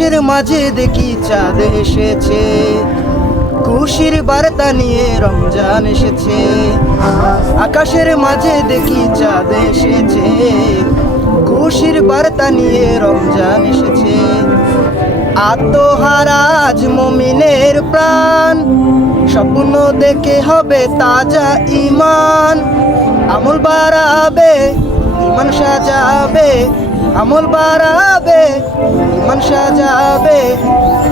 আকাশের মাঝে দেখি চাঁদ এসেছে, খুশির বার্তা নিয়ে রমজান এসেছে। আকাশের মাঝে দেখি চাঁদ এসেছে, খুশির বার্তা নিয়ে রমজান এসেছে। আত্মহারা আজ মুমিনের প্রাণ, স্বপ্ন দেখে হবে তাজা ঈমান। আমল বাড়াবে, ঈমান সাজাবে, আমল বাড়াবে, ঈমান সাজাবে,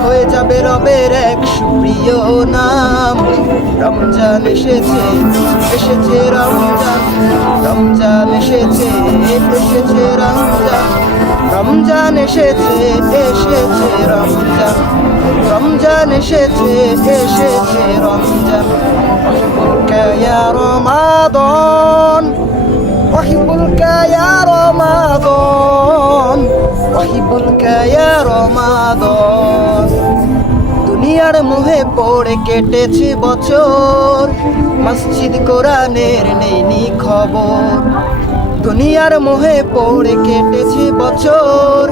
হয়ে যাবে রবের এক সুপ্রিয় নাম। রমজান এসেছে, এসেছে রমজান, রমজান এসেছে, এসেছে রমজান, রমজান এসেছে, এসেছে রমজান, রমজান এসেছে, এসেছে রমজান। অহিবুলকা ইয়া রমাদান, অহিবুলকা ইয়া রমাদান, অহিবুলকা ইয়া রমাদান। দুনিয়ার মোহে পড়ে কেটেছে বছর, মসজিদ কোরআনের নেইনি খবর। দুনিয়ার মোহে পড়ে কেটেছে বছর,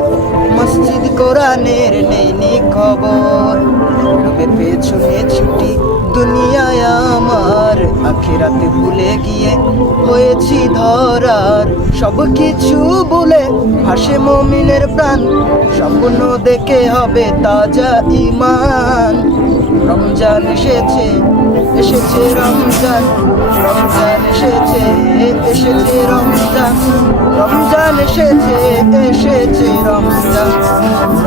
মসজিদ কোরআনের নেইনি খবর। রবের পেছনে ছুটি দুনিয়ায় আমার, আখিরাতে ভুলে গিয়ে হয়েছি ধরার। সব কিছু ভুলে হাসে মুমিনের প্রাণ, স্বপ্ন দেখে হবে তাজা ঈমান। রমজান এসেছে, এসেছে রমজান, রমজান এসেছে, এসেছে রমজান, রমজান এসেছে, এসেছে রমজান,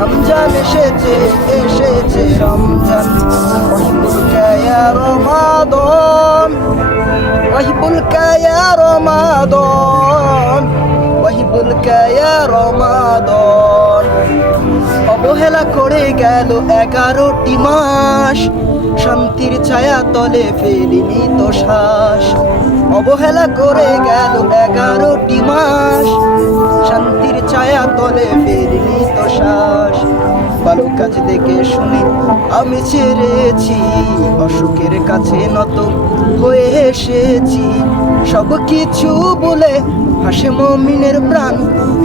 রমজান এসেছে, এসেছে রমজান। অহিবুলকা ইয়া রমাদান, অহিবুলকা ইয়া রমাদান, অহিবুলকা ইয়া রমাদান। অবহেলা করে গেল 11টি মাস, শান্তির ছায়া তলে ফেলিনি তো শ্বাস। অবহেলা করে গেল 11টি মাস, শান্তির ছায়া তলে ফেলিনি তো শ্বাস। ভালো কাজ দেখে শুনে আমি ছেড়েছি, অসুখের কাছে নত হয়ে এসেছি। সব কিছু বলে হাসে মুমিনের প্রাণ,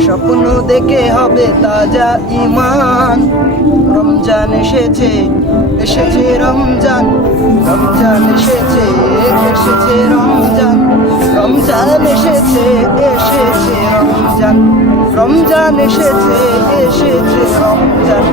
স্বপ্ন দেখে হবে তাজা ঈমান। রমজান এসেছে, এসেছে রমজান, রমজান এসেছে, এসেছে রমজান, রমজান এসেছে, এসেছে রমজান, রমজান এসেছে, এসেছে রমজান।